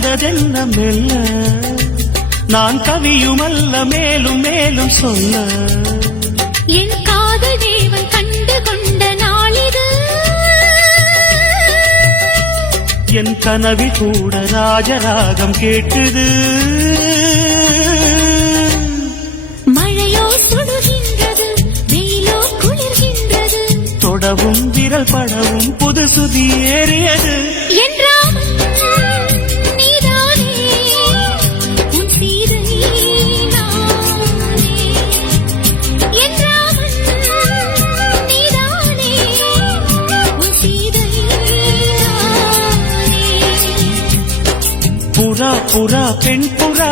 நடந்ததென்ன மெல்ல நான் கவியுமல்ல மேலும் மேலும் சொல்ல என் காதல் தேவன் கண்டு கொண்ட நாளிது என் கனவி கூட ராஜராகம் கேட்குது மழையோ சுடுகின்றது வெயிலோ குளிர்கின்றது தொடவும் விரல் படவும் புது சுதி ஏறியது புறா புறா பெண் புறா